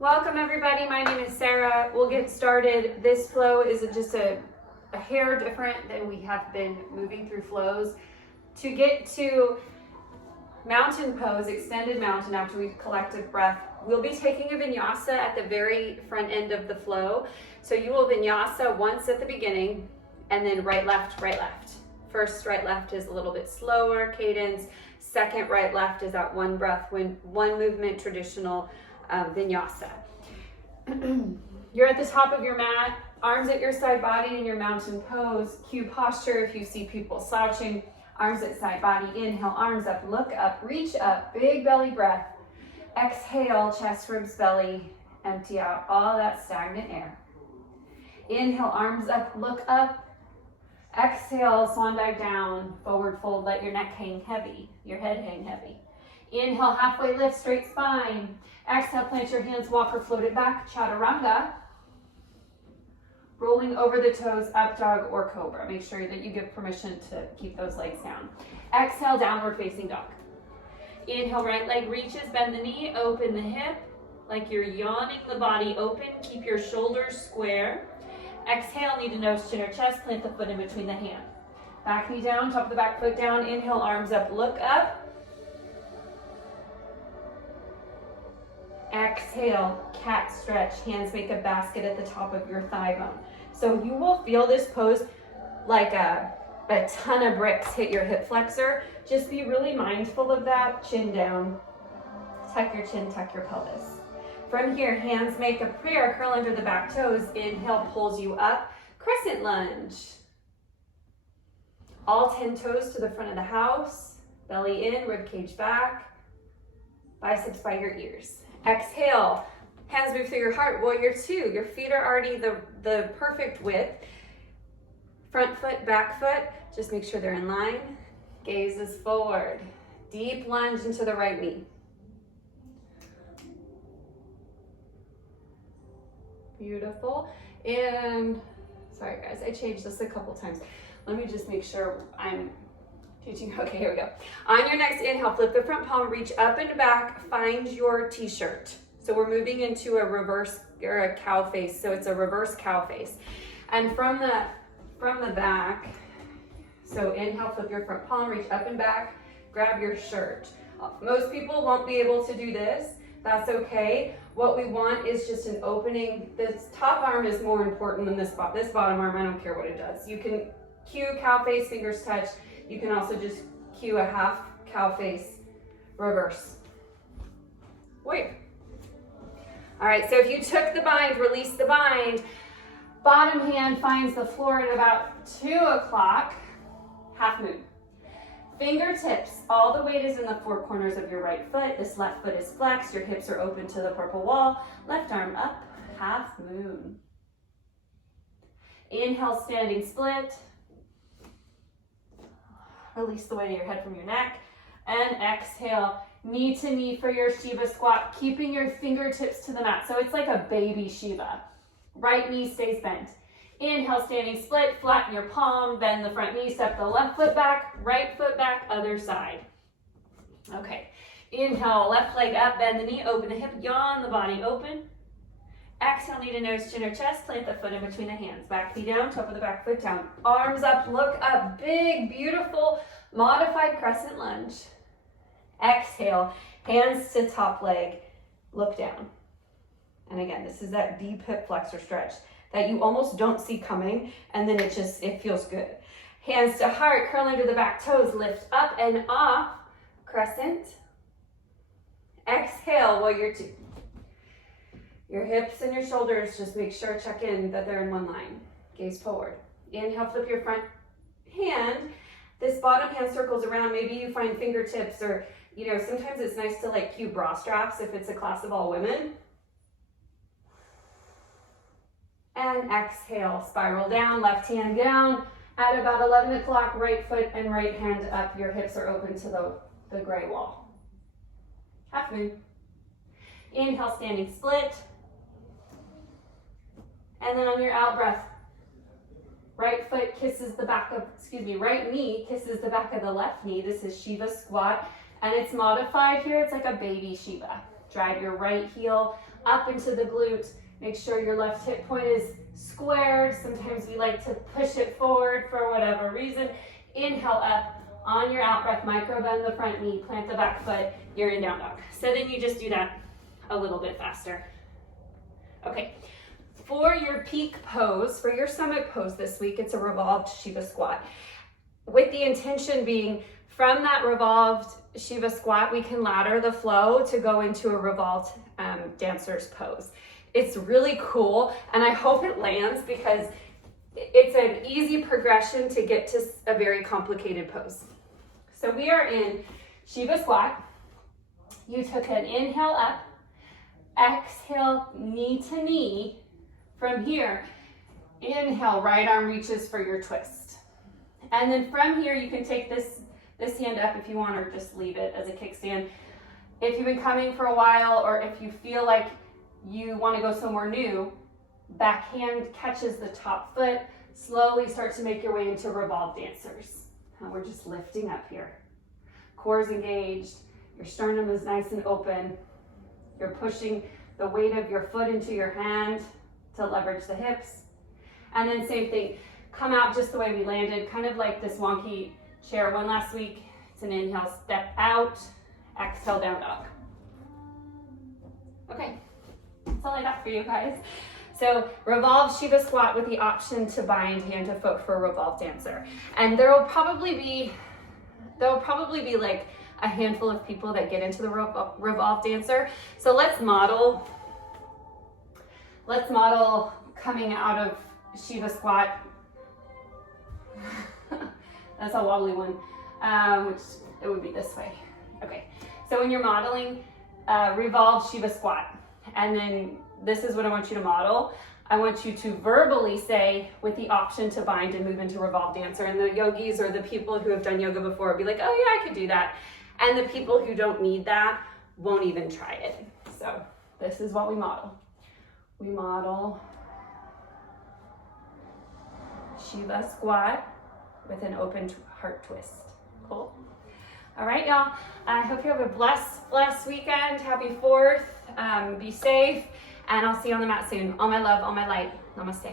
Welcome everybody, my name is Sarah. We'll get started. This flow is just a hair different than we have been moving through flows. To get to mountain pose, extended mountain after we collective breath, we'll be taking a vinyasa at the very front end of the flow. So you will vinyasa once at the beginning and then right, left, right, left. First right, left is a little bit slower cadence. Second right, left is that one breath, one movement, traditional vinyasa. You're at the top of your mat, arms at your side body in your mountain pose. Cue posture if you see people slouching. Arms at side body, inhale, arms up, look up, reach up, big belly breath. Exhale, chest, ribs, belly, empty out all that stagnant air. Inhale, arms up, look up. Exhale, swan dive down, forward fold, let your neck hang heavy, your head hang heavy. Inhale, halfway lift, straight spine. Exhale, plant your hands, walk or float it back, chaturanga. Rolling over the toes, up dog or cobra. Make sure that you give permission to keep those legs down. Exhale, downward facing dog. Inhale, right leg reaches, bend the knee, open the hip, like you're yawning the body open. Keep your shoulders square. Exhale, knee to nose, chin or chest, plant the foot in between the hand. Back knee down, top of the back foot down. Inhale, arms up, look up. Exhale, cat stretch, hands make a basket at the top of your thigh bone. So you will feel this pose like a ton of bricks hit your hip flexor. Just be really mindful of that, chin down. Tuck your chin, tuck your pelvis. From here, hands make a prayer, curl under the back toes. Inhale, pulls you up, crescent lunge. All 10 toes to the front of the house, belly in, rib cage back, biceps by your ears. Exhale, hands move through your heart, warrior two. Your feet are already the perfect width. Front foot, back foot, just make sure they're in line. Gaze is forward. Deep lunge into the right knee. Beautiful. And sorry guys, I changed this a couple times. Let me just make sure I'm teaching. Okay, here we go. On your next inhale, flip the front palm, reach up and back, find your t-shirt. So we're moving into a reverse or a cow face. So it's a reverse cow face. And from the back, so inhale, flip your front palm, reach up and back, grab your shirt. Most people won't be able to do this. That's okay. What we want is just an opening. This top arm is more important than this bottom arm. I don't care what it does. You can cue cow face, fingers touch. You can also just cue a half cow face reverse. Wait. All right, so if you took the bind, release the bind. Bottom hand finds the floor at about 2 o'clock, half moon. Fingertips, all the weight is in the four corners of your right foot. This left foot is flexed, your hips are open to the purple wall. Left arm up, half moon. Inhale, standing split. Release the weight of your head from your neck. And exhale, knee to knee for your Shiva squat, keeping your fingertips to the mat. So it's like a baby Shiva. Right knee stays bent. Inhale, standing split, flatten your palm, bend the front knee, step the left foot back, right foot back, other side. Okay, inhale, left leg up, bend the knee, open the hip, yawn the body open. Exhale, knee to nose, chin or chest, plant the foot in between the hands. Back knee down, top of the back foot down. Arms up, look up, big, beautiful, modified crescent lunge. Exhale, hands to top leg, look down. And again, this is that deep hip flexor stretch that you almost don't see coming, and then it feels good. Hands to heart, curl under the back toes, lift up and off, crescent. Exhale, warrior two. Your hips and your shoulders, just make sure, check in that they're in one line. Gaze forward. Inhale, flip your front hand. This bottom hand circles around. Maybe you find fingertips or, sometimes it's nice to like cue bra straps if it's a class of all women. And exhale, spiral down, left hand down. At about 11 o'clock, right foot and right hand up. Your hips are open to the gray wall. Half moon. Inhale, standing split. And then on your out breath, right knee kisses the back of the left knee. This is Shiva squat. And it's modified here. It's like a baby Shiva. Drive your right heel up into the glute. Make sure your left hip point is squared. Sometimes we like to push it forward for whatever reason. Inhale up. On your out breath, micro bend the front knee, plant the back foot, you're in down dog. So then you just do that a little bit faster. Okay, for your peak pose, for your summit pose this week, it's a revolved Shiva squat. With the intention being, from that revolved Shiva squat, we can ladder the flow to go into a revolved dancer's pose. It's really cool, and I hope it lands because it's an easy progression to get to a very complicated pose. So we are in Shiva squat. You took an inhale up, exhale knee to knee. From here, inhale, right arm reaches for your twist. And then from here, you can take this hand up if you want, or just leave it as a kickstand. If you've been coming for a while, or if you feel like you want to go somewhere new, back hand catches the top foot, slowly start to make your way into revolved dancers. And we're just lifting up here. Core is engaged, your sternum is nice and open. You're pushing the weight of your foot into your hand to leverage the hips. And then same thing, come out just the way we landed, kind of like this wonky chair one last week. It's an inhale, step out, exhale, down dog. Okay, that's all I got for you guys. So revolve Shiva squat with the option to bind hand to foot for a revolve dancer. And there will probably be like a handful of people that get into the revolve dancer. So let's model coming out of Shiva squat. That's a wobbly one, which it would be this way. Okay, so when you're modeling, revolve Shiva squat, and then this is what I want you to model. I want you to verbally say, with the option to bind and move into revolve dancer, and the yogis or the people who have done yoga before will be like, oh yeah, I could do that. And the people who don't need that won't even try it. So this is what we model. We model Shiva squat with an open heart twist. Cool. All right, y'all. I hope you have a blessed weekend. Happy 4th. Be safe. And I'll see you on the mat soon. All my love, all my light. Namaste.